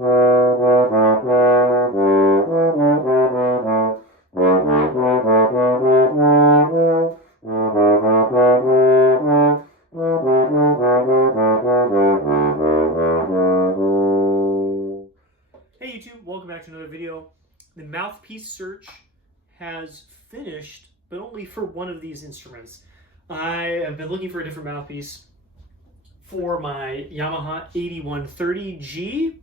Hey YouTube, welcome back to another video. The Mouthpiece search has finished, but only for one of these instruments. I have been looking for a different mouthpiece for my Yamaha 8130G.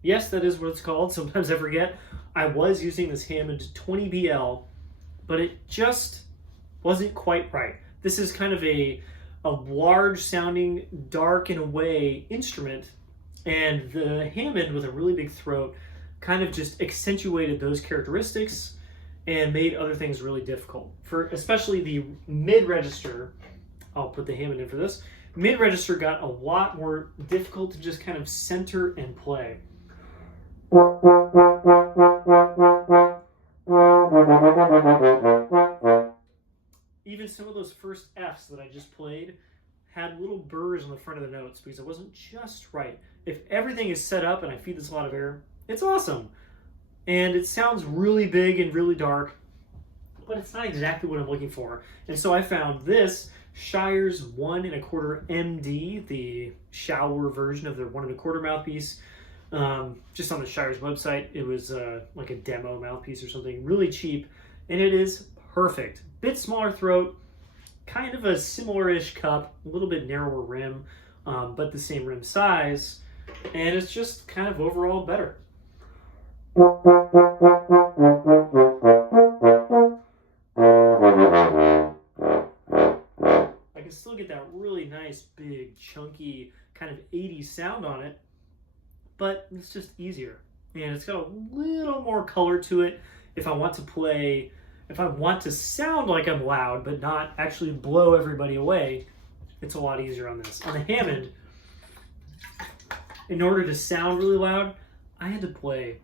Yes, that is what it's called. Sometimes I forget. I was using this Hammond 20BL, but it just wasn't quite right. This is kind of a large sounding, dark in a way instrument, and the Hammond with a really big throat kind of just accentuated those characteristics and made other things really difficult. For especially the mid-register, I'll put the Hammond in for this, mid-register got a lot more difficult to just kind of center and play. Even some of those first Fs that I just played had little burrs on the front of the notes because it wasn't just right. If everything is set up and I feed this a lot of air, it's awesome. And it sounds really big and really dark, but it's not exactly what I'm looking for. And so I found this Shires 1 1/4 MD, the shower version of their 1 1/4 mouthpiece. Just on the Shires website, it was like a demo mouthpiece or something, really cheap, and it is perfect. Bit smaller throat, kind of a similar-ish cup, a little bit narrower rim, but the same rim size, and it's just kind of overall better. I can still get that really nice, big, chunky, kind of 80s sound on it, but it's just easier. And it's got a little more color to it if I want to play, if I want to sound like I'm loud, but not actually blow everybody away. It's a lot easier on this. On the Hammond, in order to sound really loud, I had to play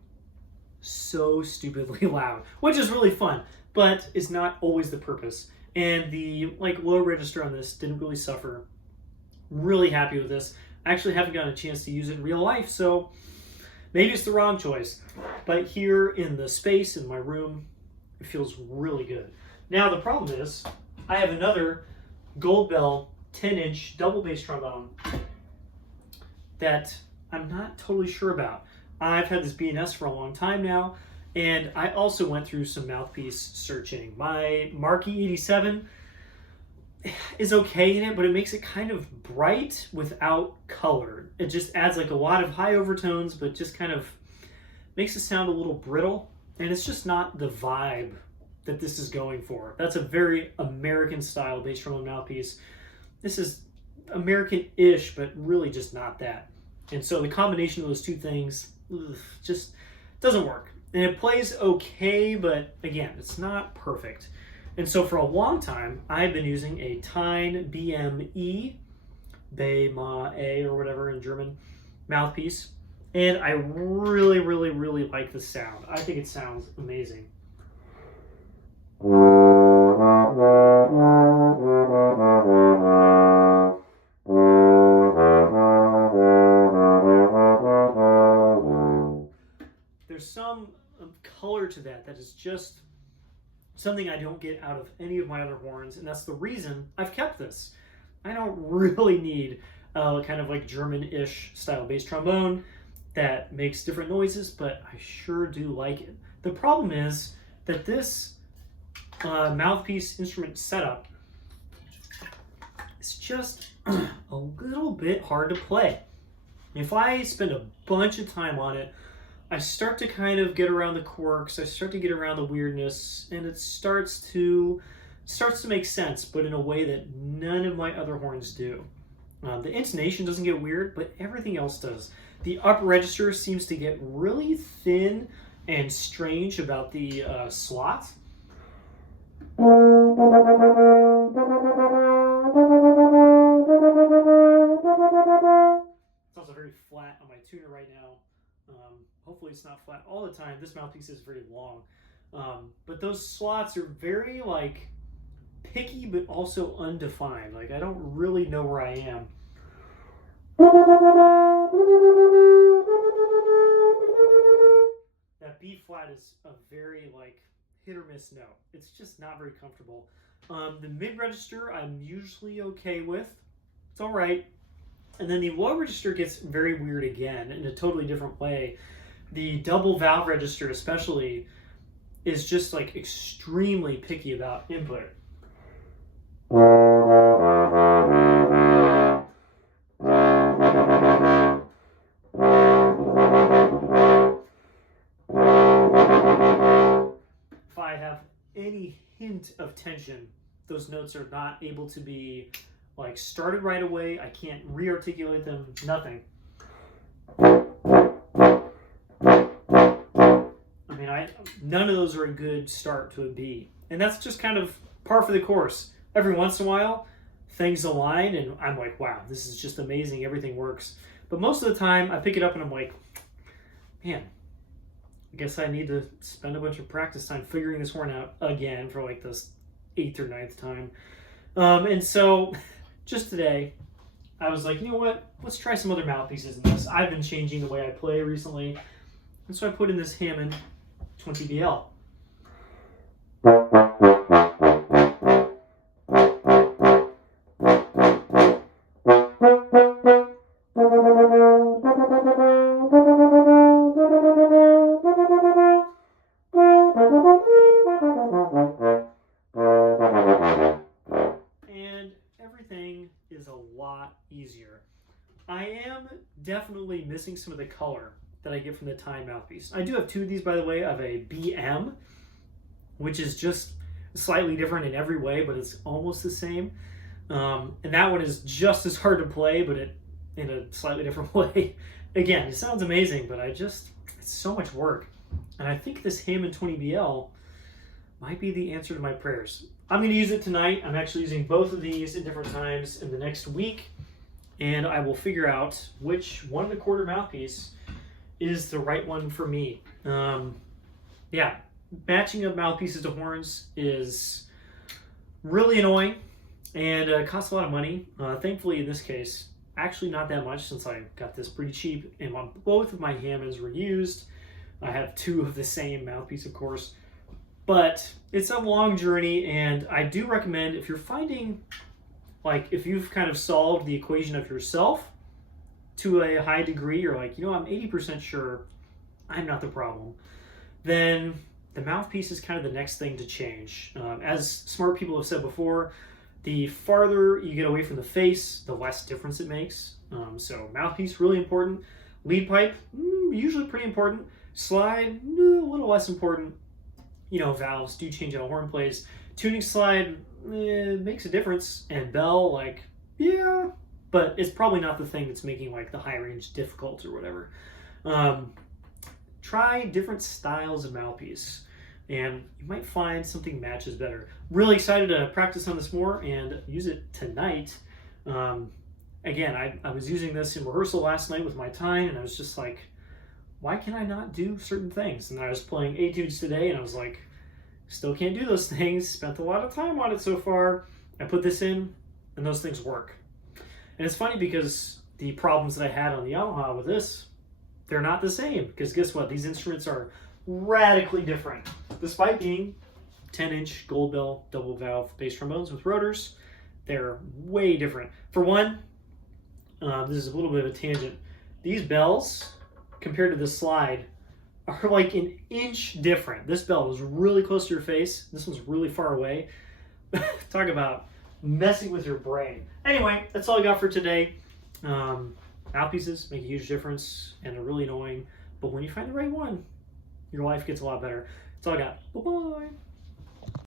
so stupidly loud, which is really fun, but is not always the purpose. And the low register on this didn't really suffer. Really happy with this. I actually haven't gotten a chance to use it in real life, so maybe it's the wrong choice. But here in the space in my room, it feels really good. Now the problem is, I have another Gold Bell 10-inch double bass trombone that I'm not totally sure about. I've had this B&S for a long time now, and I also went through some mouthpiece searching. My Marquee 87 is okay in it, but it makes it kind of bright without color. It just adds like a lot of high overtones, but just kind of makes it sound a little brittle, and it's just not the vibe that this is going for. That's a very American style bass trombone mouthpiece. This is American-ish, but really just not that. And so the combination of those two things just doesn't work. And it plays okay, but again, it's not perfect. And so for a long time, I've been using a Thein BME, B-M-E, or whatever in German, mouthpiece. And I really, really, really like the sound. I think it sounds amazing. There's some color to that is just something I don't get out of any of my other horns, and that's the reason I've kept this. I don't really need kind of like German-ish style bass trombone that makes different noises, but I sure do like it. The problem is that this mouthpiece instrument setup is just a little bit hard to play. If I spend a bunch of time on it, I start to kind of get around the quirks, I start to get around the weirdness, and it starts to make sense, but in a way that none of my other horns do. The intonation doesn't get weird, but everything else does. The upper register seems to get really thin and strange about the slots. It's also very flat on my tuner right now. Hopefully it's not flat all the time. This mouthpiece is very long. But those slots are very like picky, but also undefined. Like I don't really know where I am. It's side is a very like hit or miss note. It's just not very comfortable. The mid register I'm usually okay with. It's all right. And then the low register gets very weird again in a totally different way. The double valve register especially is just like extremely picky about input. If I have any hint of tension, those notes are not able to be like started right away. I can't re-articulate them, nothing. I mean, none of those are a good start to a B. And that's just kind of par for the course. Every once in a while, things align and I'm like, wow, this is just amazing. Everything works. But most of the time, I pick it up and I'm like, man, I guess I need to spend a bunch of practice time figuring this horn out again for like this 8th or 9th time. And so just today, I was like, you know what? Let's try some other mouthpieces in this. I've been changing the way I play recently. And so I put in this Hammond 20BL. And everything is a lot easier. I am definitely missing some of the color that I get from the Thein mouthpiece. I do have two of these, by the way. I have a BM, which is just slightly different in every way, but it's almost the same. And that one is just as hard to play, but in a slightly different way. Again, it sounds amazing, but it's so much work. And I think this Hammond 20BL might be the answer to my prayers. I'm going to use it tonight. I'm actually using both of these at different times in the next week, and I will figure out which 1 1/4 mouthpiece is the right one for me. Yeah, matching up mouthpieces to horns is really annoying and costs a lot of money. Thankfully, in this case, actually not that much since I got this pretty cheap, and both of my Hammonds were used. I have 2 of the same mouthpiece, of course, but it's a long journey, and I do recommend if you're finding, like, if you've kind of solved the equation of yourself to a high degree, you're like, you know, I'm 80% sure I'm not the problem, then the mouthpiece is kind of the next thing to change. As smart people have said before, the farther you get away from the face, the less difference it makes. So mouthpiece, really important. Lead pipe, usually pretty important. Slide, a little less important. You know, valves do change how a horn plays. Tuning slide makes a difference. And bell, like, yeah, but it's probably not the thing that's making like the high range difficult or whatever. Try different styles of mouthpiece, and you might find something matches better. Really excited to practice on this more and use it tonight. Again, I was using this in rehearsal last night with my Thein, and I was just like, why can I not do certain things? And I was playing etudes today, and I was like, still can't do those things. Spent a lot of time on it so far. I put this in, and those things work. And it's funny because the problems that I had on the Yamaha with this, they're not the same. Because guess what? These instruments are radically different. Despite being 10-inch gold bill double valve bass trombones with rotors, they're way different. For one, this is a little bit of a tangent. These bells, compared to the slide, are like an inch different. This bell is really close to your face. This one's really far away. Talk about messing with your brain. Anyway, that's all I got for today. Mouthpieces make a huge difference and are really annoying, but when you find the right one, your life gets a lot better. That's all I got. Bye-bye.